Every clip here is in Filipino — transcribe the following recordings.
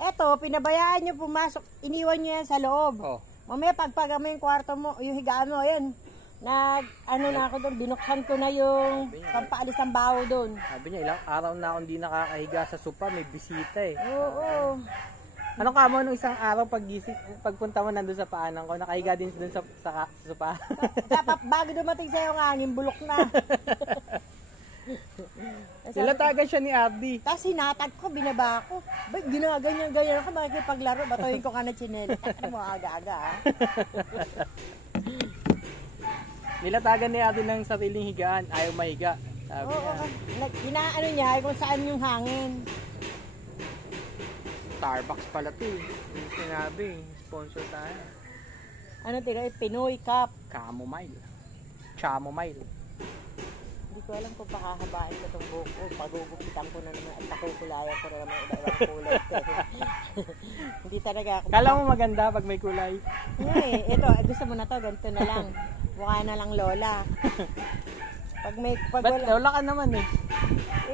Eto, pinabayaan nyo pumasok, iniwan nyo yan sa loob. Oh. Mamaya pagpaga mo yung kwarto mo, yung higaan mo, yan. Ano na ako doon, binuksan ko na yung pampaalis ng baho doon. Sabi niya, ilang araw na akong hindi nakakahiga sa sopa, may bisita eh. Oo. Ano ka mo nung isang araw pagpunta mo nandun sa paanan ko, nakahiga din doon sa sopa? Bago dumating sa'yo ng hangin, bulok na. Nilatagan siya ni Ardi. Tapos hinatag ko, binaba ko. Ba't ginaganyan-ganyan ako, makikipaglaro, batuhin ko ka na chinela. Ano mo, aga-aga ha? Nilatagan ni Ardi ng sariling higaan, ayaw mahiga. Sabi niya. Inaano niya, kung saan yung hangin. Starbucks pala to eh. Yung sinabi, sponsor tayo. Ano tira, Pinoy Cup. Chamomile. Hindi ko alam kung pakahabain ko itong buhok ko. Pagugupitan ko na naman at pakukulayan ko na naman iba-ibang kulay. Hindi talaga ako. Kala mo maganda pag may kulay? Ito, gusto mo na to, ganito na lang. Mukha na lang lola. Pag wala. Lola ka naman eh.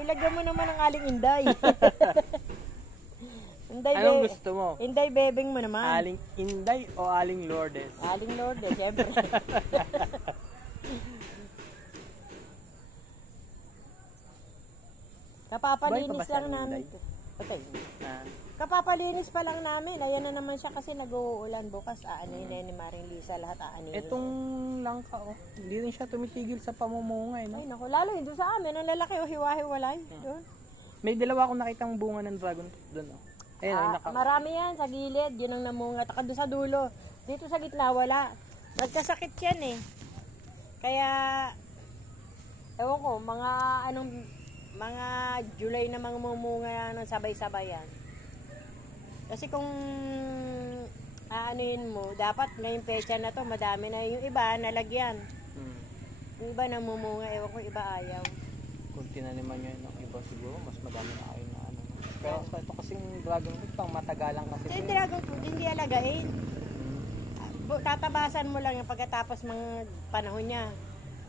Ilagyan mo naman ang aling inday. Anong gusto mo? Inday bebeng mo naman. Aling Inday o Aling Lourdes? Aling Lourdes, syempre. Kapapalinis lang namin. Patay. Kapapalinis pa lang namin. Ayan na naman siya kasi nag-uulan bukas. Aanoyin na ni Maring Lisa lahat. Aanoyin. Itong langka oh. Hindi rin siya tumitigil sa pamumuhay. No? Ay naku, lalo yun doon sa amin. Ang lalaki o hiwa-hiwalay. Doon. May dalawa akong nakitang bunga ng dragon fruit doon. Oh. Ayun, marami yan sa gilid. Yun ang namunga. Taka doon sa dulo. Dito sa gitna wala. Nagkasakit yan eh. Kaya ewan ko, mga July na mga mumunga ng sabay-sabay yan. Kasi kung aanuhin mo, dapat ngayong pecha na to, madami na yung iba nalagyan. Yung iba namumunga, ewan ko iba ayaw. Kung tinaniman nyo yung iba siguro, mas madami na kayo na ano. Pero ito kasing dragon fruit, pang matagalang kasi. So yung dragon fruit, hindi alagain. Tatabasan mo lang yung pagkatapos mga panahon niya.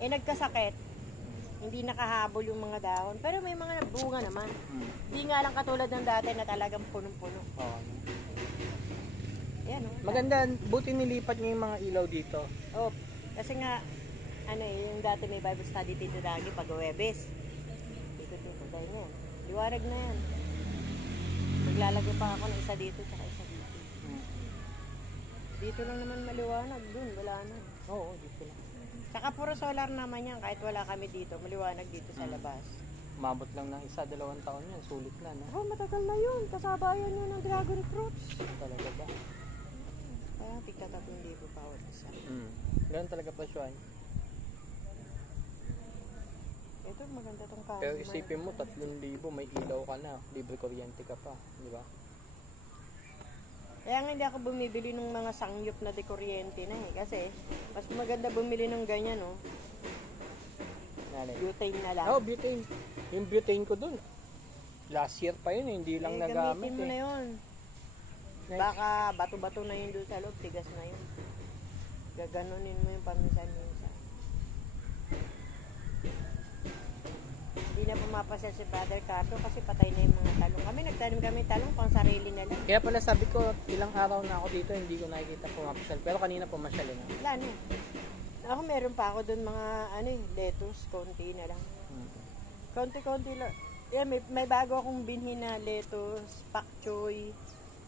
Nagkasakit. Hindi nakahabol yung mga dahon. Pero may mga bunga naman. Hindi nga lang katulad ng dati na talagang punong-puno. Oo. Yan o. Maganda, buti nilipat niyo yung mga ilaw dito. Oh, kasi nga, yung dati may Bible study dito lagi pag Huwebes. Dito tayo na yan. Liwarag na yan. Maglalagay pa ako ng isa dito tsaka isa dito. Dito lang naman maliwanag. Dun, wala na. Oo, dito lang. Saka puro solar naman yan, kahit wala kami dito, maliwanag dito sa labas. Umabot lang ng 1-2 taon yan, sulit na, no? Oh, matagal na yun, kasabayan yun ng dragon fruits. Talaga ba? Kaya tigta 3,000 bawat isa. Ganun talaga presyo ay. Ito, maganda tong kahoy. Pero isipin mo, 3,000, may ilaw ka na, libre kuryente ka pa, di ba? Kaya nga hindi ako bumibili ng mga sangyup na dekuryente na eh. Kasi, mas maganda bumili ng ganyan, no? Butane na lang. Oh, butane. Yung butane ko dun. Last year pa yun, hindi lang nagamit. Gamitin mo na yun. Baka bato-bato na yun doon sa loob, tigas na yun. Gaganunin mo yung paminsan-minsan. Hindi na pumapasya si Brother Cardo kasi patay na yung mga talong. Kami nagtanim kami talong pang sarili na lang. Kaya pala sabi ko, ilang araw na ako dito, hindi ko nakikita pumapasyal. Pero kanina pumasyal na. Wala na. Ako meron pa ako doon mga lettuce, konti na lang. Konti-konti lang. Yeah, may bago akong binhi na lettuce, pak choy,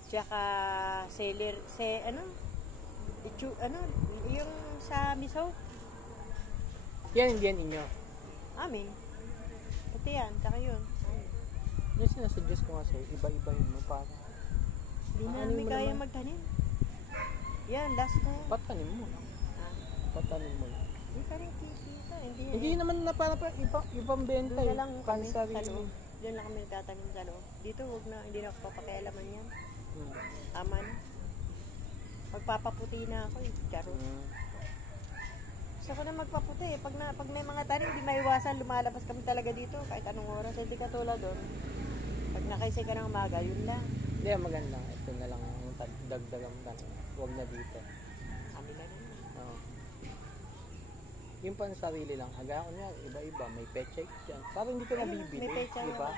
tsaka celery, yung sa miso. Yan, hindi yan inyo. Amin. Pati yan, tsaka yun. Yung sinasuggest ko nga sa'yo, iba-iba yun mo para. Hindi namin kaya magtanim. Yan, last na yan. Patanim mo. Patanim mo. Hindi pa rin kikita. Hindi naman na para ibang benta. Doon na lang kami sa loob. Doon lang kami nagtatanim sa loob. Dito, huwag na, hindi na ako papakialaman yan. Tama na. Magpapaputi na ako eh. Charot. Gusto ko na magpaputi eh. Pag may mga tanim, hindi maiwasan. Lumalabas kami talaga dito kahit anong oras. Hindi katulad doon. Pag nakaisay ka ng umaga, yun lang. Hindi, maganda. Ito na lang ang dagdagang tanim. Huwag na dito. Kami na rin. Oo. Yung pan sarili lang. Haga ko niya, iba-iba. May pechay dyan. Parang hindi ko nabibili. May pechay diba?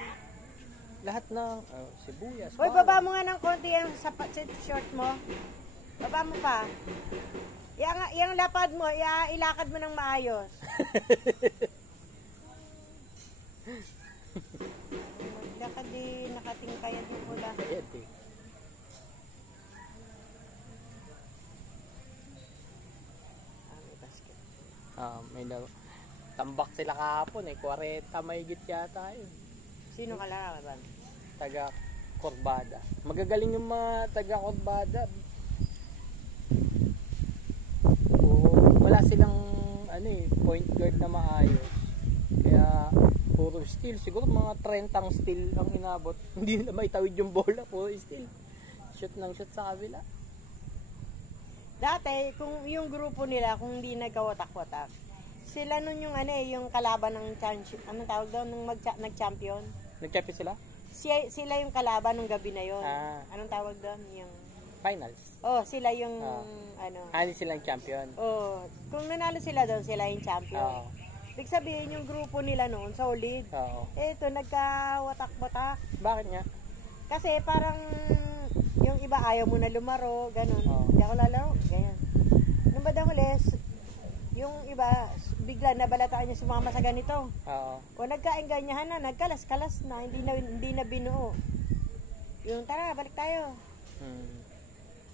lahat ng sibuyas. Hoy, bawang. baba mo nga ng konti yung short mo. Baba mo pa. Yung lapad mo, ilakad mo ng maayos. Maglakad din, nakatingkayad mo pula. Ayan, eh. May basket. May tambak sila kahapon 40 mahigit yata yun. Sino kalaban? Taga Corbada. Magagaling yung mga taga Corbada. Wala silang point guard na maayos. Kaya puro steel. Siguro mga 30 steel ang inabot. Hindi nila maitawid yung bola. Puro steel. Shoot ng shoot sa kabila. Dati, kung yung grupo nila, kung hindi nagkawatak-watak, sila nun yung yung kalaban ng anong tawag doon, nung nag-champion. Nag-champion sila? Sila yung kalaban nung gabi na yon. Anong tawag doon? Yung Finals. Oh, sila yung Hindi silang champion. Oh, kung nanalo sila doon, sila yung champion. Ibig sabihin yung grupo nila noon solid. Ito nagkawatak-watak. Bakit nga? Kasi parang yung iba ayaw mo na lumaro, ganun. Hindi ako lalaro, ganyan. Nung badang ulit, yung iba bigla nabalataan niya sumama sa ganito. O nagkaengganyahan na, nagkalas-kalas na, hindi na binuo. Yung tara, balik tayo.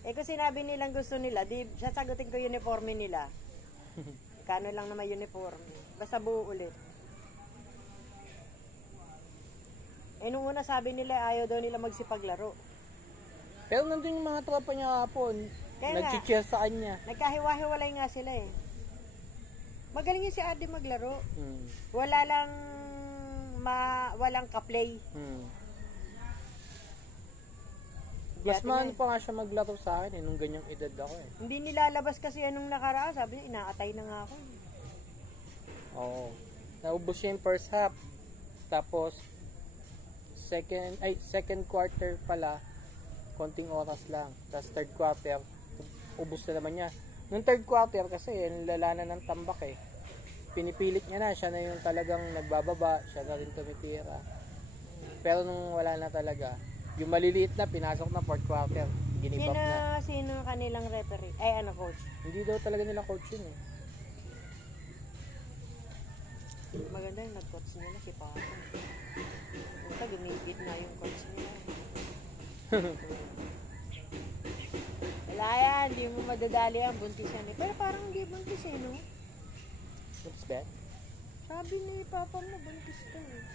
Kung sinabi nilang gusto nila, di sasagutin ko uniforme nila. Kano lang naman uniforme. Basta buo ulit. Nung una sabi nila ayaw daw nila magsipaglaro. Pero nandun yung mga tropa niya hapon. Nag-cheer sa kanya. Nagkahiwa-hiwalay nga sila eh. Magaling yun si Adi maglaro. Walang ka-play. Mas maano pa nga siya maglaro sa akin nung ganyang edad ako eh. Hindi nilalabas kasi anong nakaraan. Sabi niya, inaatay na nga ako. Oo. Naubos siya yung first half. Tapos, second quarter pala, konting oras lang. Tapos third quarter, ubos na naman niya. Nung third quarter kasi, nilalanan ng tambak eh. Pinipilit niya na, siya na yung talagang nagbababa, siya na rin tumitira. Pero nung wala na talaga, yung maliliit na, pinasok na fourth quarter. Ginibap na. Sino kanilang referee? Coach? Hindi daw talaga nila coach yun eh. Maganda yung nag-coach nila si Papa. Puta, gumigit na yung coach nila. Wala yan, hindi mo madadali ang buntis yan eh. Pero parang hindi buntis eh, no? What's that? Sabi ni Papa mo, buntis to eh.